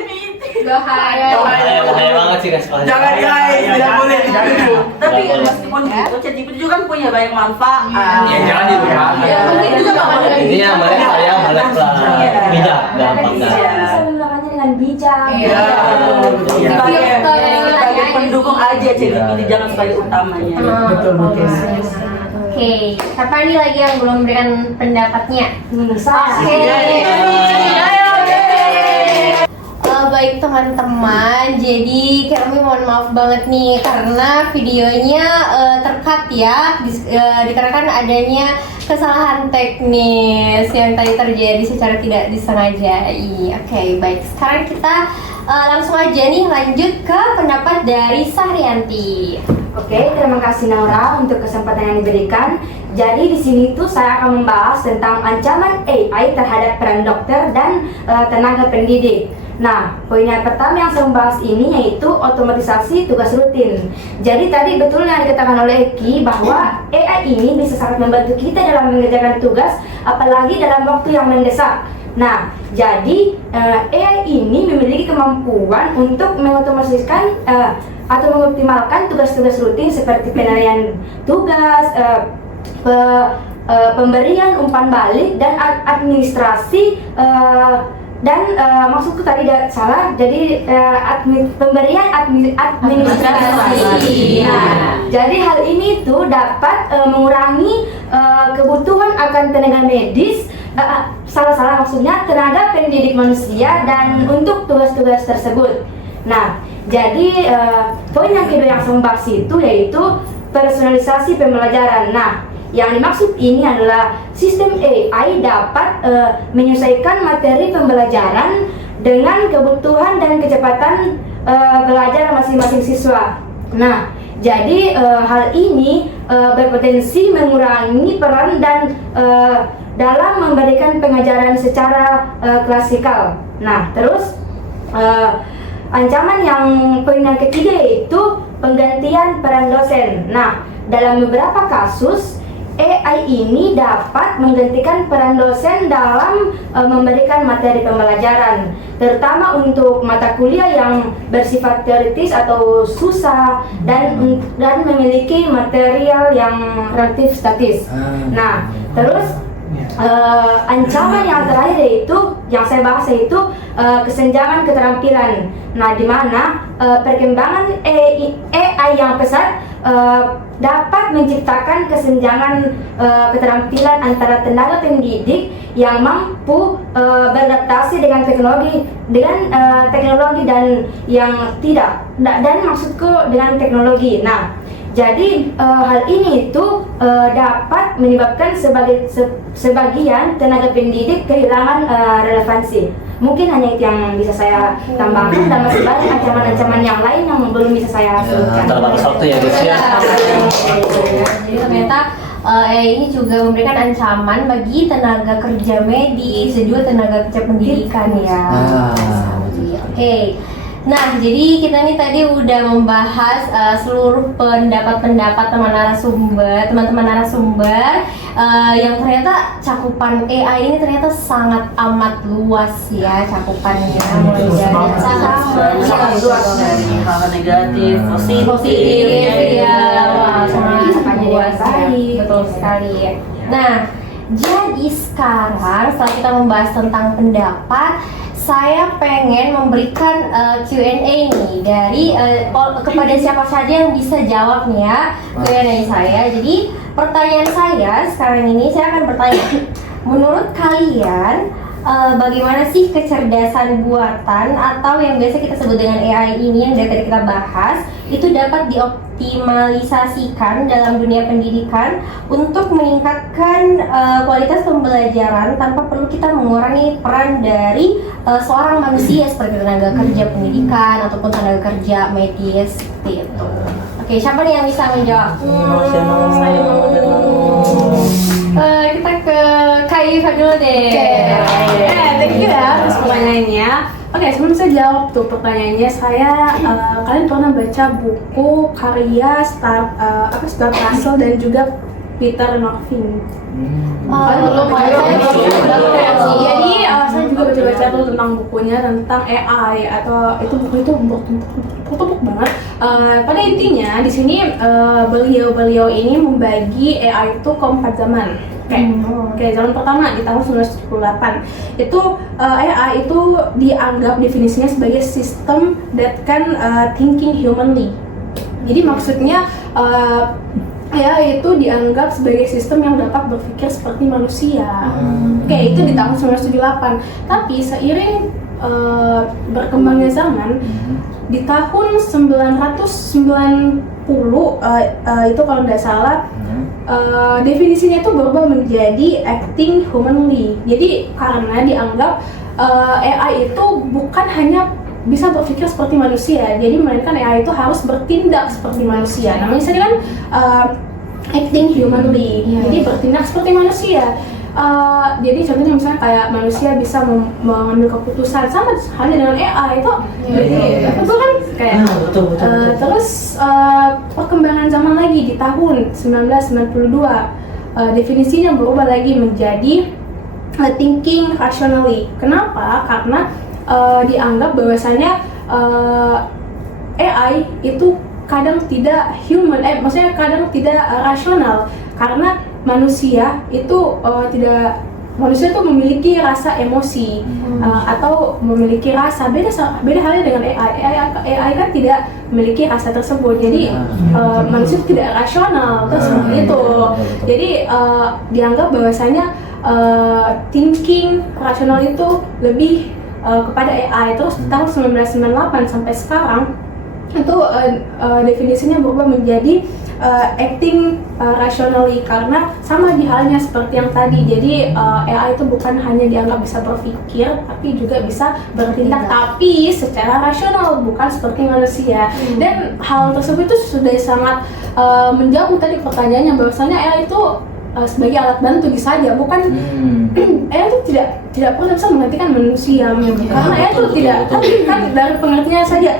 Bahaya. Bahaya banget sih guys. Jangan guys, tidak boleh ditiru. Tapi meskipun gitu, ChatGPT juga kan punya banyak manfaat. Ya jangan digunakan. Ya, mungkin juga bakal ada Ini yang balik saya balik lah. Bijak, gampang dah. Bisa menggunakannya dengan bijak. Iya. Sebagai pendukung aja ChatGPT, jangan sebagai utamanya. Betul. Oke, siapa nih lagi yang belum memberikan pendapatnya? Baik teman-teman, jadi kami mohon maaf banget nih karena videonya tercut ya, dikarenakan adanya kesalahan teknis yang tadi terjadi secara tidak disengajai. Oke, baik. Sekarang kita langsung aja nih lanjut ke pendapat dari Sahrianti. Oke, terima kasih Naura untuk kesempatan yang diberikan. Jadi di sini tuh saya akan membahas tentang ancaman AI terhadap peran dokter dan tenaga pendidik. Nah, poin yang pertama yang saya membahas ini yaitu otomatisasi tugas rutin. Jadi tadi betul yang dikatakan oleh Eki bahwa AI ini bisa sangat membantu kita dalam mengerjakan tugas, apalagi dalam waktu yang mendesak. Nah, jadi AI ini memiliki kemampuan untuk mengotomatiskan atau mengoptimalkan tugas-tugas rutin seperti penilaian tugas, pemberian umpan balik dan administrasi maksudku tadi salah, jadi pemberian administrasi. Nah, jadi hal ini tuh dapat mengurangi kebutuhan akan tenaga medis, salah maksudnya tenaga pendidik manusia dan untuk tugas-tugas tersebut. Nah, jadi poin yang kedua yang saya bahas itu yaitu personalisasi pembelajaran. Nah, yang dimaksud ini adalah sistem AI dapat menyesuaikan materi pembelajaran dengan kebutuhan dan kecepatan belajar masing-masing siswa. Nah, jadi hal ini berpotensi mengurangi peran dan dalam memberikan pengajaran secara klasikal. Nah, terus ancaman yang poin yang ketiga yaitu penggantian peran dosen. Nah, dalam beberapa kasus AI ini dapat menggantikan peran dosen dalam memberikan materi pembelajaran, terutama untuk mata kuliah yang bersifat teoritis atau susah dan memiliki material yang relatif statis. Nah, terus ancaman yang terakhir yaitu yang saya bahas yaitu kesenjangan keterampilan. Nah, di mana perkembangan AI yang pesat dapat menciptakan kesenjangan keterampilan antara tenaga pendidik yang mampu beradaptasi dengan teknologi dan yang tidak, dan maksudku dengan teknologi. Nah, jadi hal ini itu dapat menyebabkan sebagian tenaga pendidik kehilangan relevansi. mungkin hanya itu yang bisa saya tambahkan dan masih banyak ancaman-ancaman yang lain yang belum bisa saya sebutkan. Terbatas waktu ya guys ya. Jadi ternyata ini juga memberikan ancaman bagi tenaga kerja medis dan juga tenaga kerja pendidikan ya. Oke. Nah, jadi kita nih tadi udah membahas seluruh pendapat-pendapat teman-teman narasumber yang ternyata cakupan AI ini ternyata sangat amat luas ya cakupannya, mulai dari sangat luas dari hal negatif, positif, ya, sangat luas ya, betul sekali. Nah, jadi sekarang setelah kita membahas tentang pendapat, saya pengen memberikan Q&A nih dari kepada siapa saja yang bisa jawab nih ya Q&A saya. Jadi pertanyaan saya sekarang ini saya akan bertanya, menurut kalian bagaimana sih kecerdasan buatan atau yang biasa kita sebut dengan AI ini yang dari tadi kita bahas itu dapat dioptimalisasikan dalam dunia pendidikan untuk meningkatkan kualitas pembelajaran tanpa perlu kita mengurangi peran dari seorang manusia seperti tenaga kerja pendidikan ataupun tenaga kerja medis seperti itu. Oke, siapa nih yang bisa menjawab? Kita ke Kaifa dulu deh. Thank you ya atas pertanyaannya. Oke, sebelum saya jawab tuh pertanyaannya, kalian pernah baca buku karya Stuart Russell dan juga Peter Norvig? Jadi saya juga baca-baca tuh tentang bukunya tentang AI atau buku itu buku banget. Pada intinya di sini beliau ini membagi AI itu ke 4 zaman. Oke, zaman pertama di tahun 1978 itu AI itu dianggap definisinya sebagai sistem that can thinking humanly. Jadi maksudnya AI itu dianggap sebagai sistem yang dapat berpikir seperti manusia. Oke, itu di tahun 1978. Tapi seiring berkembangnya zaman, di tahun 1990 itu kalau tidak salah definisinya itu berubah menjadi acting humanly. Jadi karena dianggap AI itu bukan hanya bisa berpikir seperti manusia, jadi melainkan AI itu harus bertindak seperti manusia. Namanya misalnya kan acting humanly, jadi bertindak seperti manusia. Jadi contohnya misalnya kayak manusia bisa mengambil keputusan, sama halnya dengan AI itu. Jadi betul kan kayak betul. Terus perkembangan zaman lagi di tahun 1992 definisinya berubah lagi menjadi thinking rationally. Kenapa? Karena dianggap bahwasanya AI itu kadang tidak human, maksudnya kadang tidak rasional karena manusia itu manusia itu memiliki rasa emosi atau memiliki rasa beda halnya dengan AI kan tidak memiliki rasa tersebut, jadi manusia itu tidak rasional terus seperti itu. Jadi dianggap bahwasanya thinking rasional itu lebih kepada AI. Terus tahun 1998 sampai sekarang itu definisinya berubah menjadi acting rationally, karena sama di halnya seperti yang tadi. Jadi AI itu bukan hanya dianggap bisa berpikir tapi juga bisa bertindak tapi secara rasional, bukan seperti manusia. Dan hal tersebut itu sudah sangat menjawab tadi pertanyaannya bahwasanya AI itu sebagai alat bantu bisa saja, bukan AI itu tidak pernah bisa menggantikan manusia, karena AI itu tidak, tapi kan dari pengertiannya saja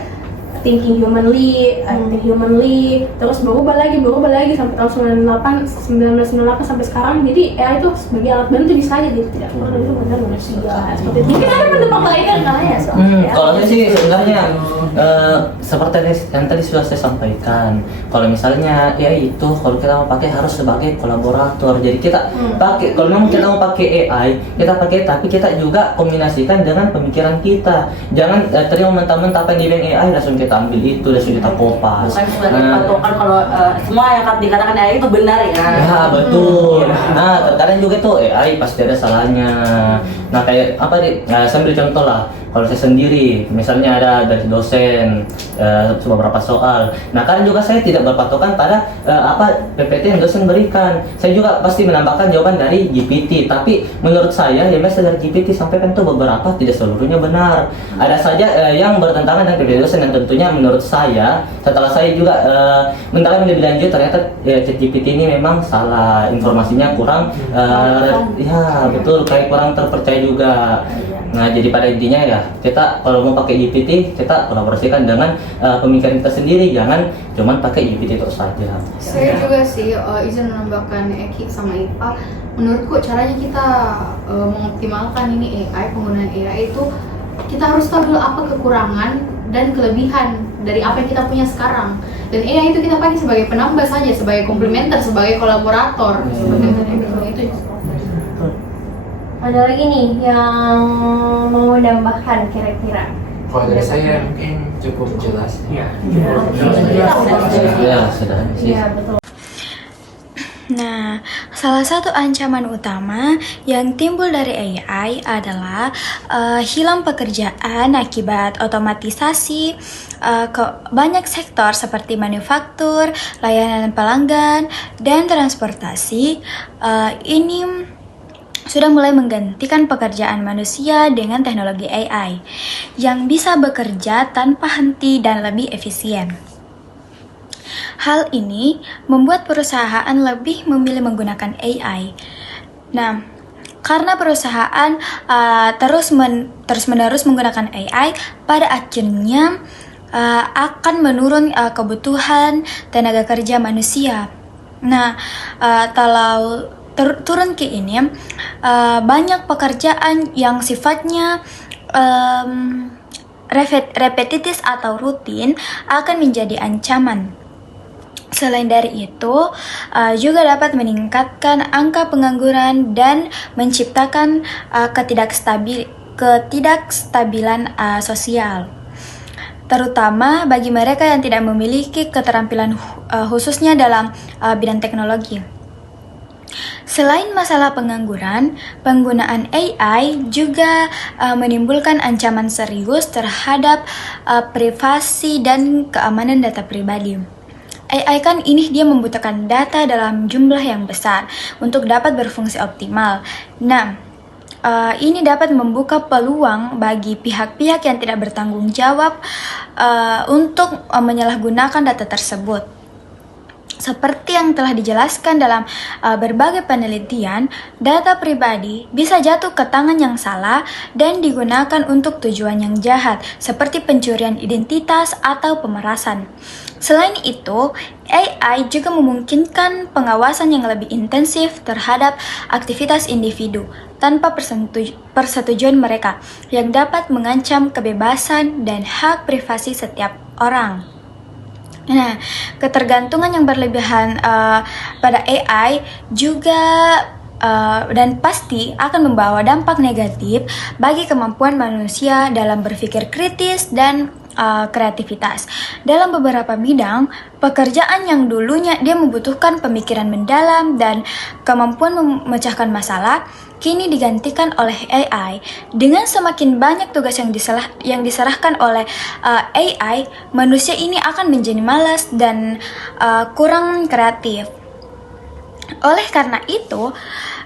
thinking humanly, acting humanly, terus berubah lagi sampai tahun 1998 sampai sekarang. Jadi AI itu sebagai alat bantu bisa aja, jadi tidak perlu itu benar manusia seperti itu. Mungkin ada pendapat lainnya kan ya soalnya. Kalau saya sih sebenarnya seperti yang tadi sudah saya sampaikan, kalau misalnya AI itu kalau kita mau pakai harus sebagai kolaborator. Jadi kita pakai, kalau memang kita mau pakai AI, kita pakai tapi kita juga kombinasikan dengan pemikiran kita. Jangan terima mentah-mentah apa yang dibilang AI langsung kita ambil itu, langsung kita kopas. Bukan sebagai patokan kalau semua yang dikatakan AI itu benar ya. Ya betul. Nah terkadang juga tuh AI pasti ada salahnya. Nah kayak apa nih? Saya ambil contoh lah. kalau saya sendiri, misalnya ada dari dosen beberapa soal. Nah, kadang juga saya tidak berpatokan pada apa PPT yang dosen berikan. Saya juga pasti menambahkan jawaban dari GPT. Tapi menurut saya yang biasa dari GPT sampaikan itu beberapa tidak seluruhnya benar. Ada saja yang bertentangan dengan PPT dosen yang tentunya menurut saya setelah saya juga mendalami lebih lanjut ternyata GPT ini memang salah, informasinya kurang ya betul, kayak kurang terpercaya juga. Nah, jadi pada intinya ya kita kalau mau pakai GPT kita kolaborasikan dengan pemikiran kita sendiri, jangan cuman pakai GPT itu saja. Saya juga sih izin menambahkan Eki sama Ipa. Menurutku caranya kita mengoptimalkan ini AI, penggunaan AI itu kita harus tahu dulu apa kekurangan dan kelebihan dari apa yang kita punya sekarang. Dan AI itu kita pakai sebagai penambah saja, sebagai komplementer, sebagai kolaborator. Seperti itu. Ada lagi nih yang mau nambahkan kira-kira? Kalau dari saya mungkin cukup jelas. Iya. Ya, sudah sih. Iya, betul. Nah, salah satu ancaman utama yang timbul dari AI adalah hilang pekerjaan akibat otomatisasi ke banyak sektor seperti manufaktur, layanan pelanggan, dan transportasi. Ini sudah mulai menggantikan pekerjaan manusia dengan teknologi AI yang bisa bekerja tanpa henti dan lebih efisien. Hal ini membuat perusahaan lebih memilih menggunakan AI. Nah, karena perusahaan terus-menerus menggunakan AI, pada akhirnya akan menurun kebutuhan tenaga kerja manusia. Nah, kalau turun ke ini, banyak pekerjaan yang sifatnya repetitif atau rutin akan menjadi ancaman. Selain dari itu, juga dapat meningkatkan angka pengangguran dan menciptakan ketidakstabilan sosial, terutama bagi mereka yang tidak memiliki keterampilan khususnya dalam bidang teknologi. Selain masalah pengangguran, penggunaan AI juga menimbulkan ancaman serius terhadap privasi dan keamanan data pribadi. AI kan ini dia membutuhkan data dalam jumlah yang besar untuk dapat berfungsi optimal. Nah, ini dapat membuka peluang bagi pihak-pihak yang tidak bertanggung jawab untuk menyalahgunakan data tersebut. Seperti yang telah dijelaskan dalam berbagai penelitian, data pribadi bisa jatuh ke tangan yang salah dan digunakan untuk tujuan yang jahat, seperti pencurian identitas atau pemerasan. Selain itu, AI juga memungkinkan pengawasan yang lebih intensif terhadap aktivitas individu tanpa persetujuan mereka, yang dapat mengancam kebebasan dan hak privasi setiap orang. Nah, ketergantungan yang berlebihan pada AI juga dan pasti akan membawa dampak negatif bagi kemampuan manusia dalam berpikir kritis dan kreativitas. Dalam beberapa bidang, pekerjaan yang dulunya dia membutuhkan pemikiran mendalam dan kemampuan memecahkan masalah, kini digantikan oleh AI. Dengan semakin banyak tugas yang diserahkan oleh AI, manusia ini akan menjadi malas dan kurang kreatif. Oleh karena itu,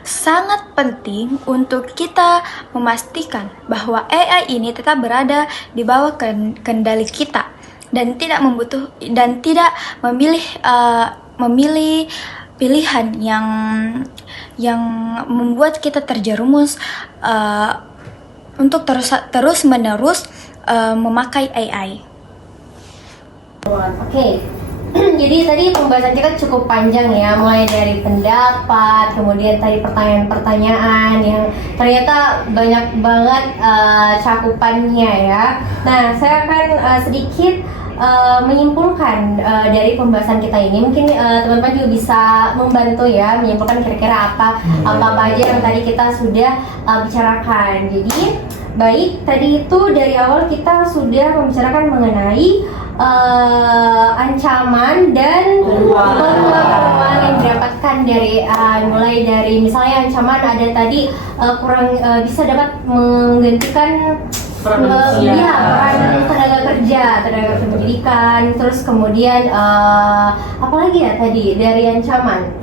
sangat penting untuk kita memastikan bahwa AI ini tetap berada di bawah kendali kita dan tidak memilih pilihan yang membuat kita terjerumus untuk terus-menerus memakai AI. Oke. Jadi tadi pembahasan kita cukup panjang ya, mulai dari pendapat, kemudian tadi pertanyaan-pertanyaan yang ternyata banyak banget cakupannya ya. Nah, saya akan sedikit menyimpulkan dari pembahasan kita ini. Mungkin teman-teman juga bisa membantu ya menyimpulkan kira-kira apa aja yang tadi kita sudah bicarakan. Jadi baik, tadi itu dari awal kita sudah membicarakan mengenai ancaman dan peluang yang didapatkan dari mulai dari misalnya ancaman ada tadi kurang bisa dapat menggantikan Iya, peran tenaga kerja pendidikan, terus kemudian apa lagi ya tadi dari ancaman?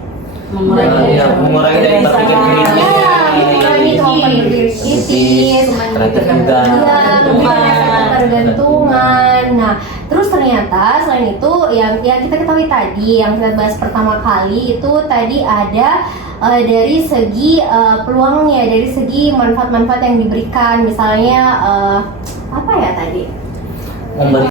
mengurangi dari berpikir kritis, mengurangi kemampuan kritis, ketergantungan. Nah, terus ternyata selain itu yang kita ketahui tadi, yang kita bahas pertama kali itu tadi ada dari segi peluangnya, dari segi manfaat-manfaat yang diberikan, misalnya apa ya tadi? memberi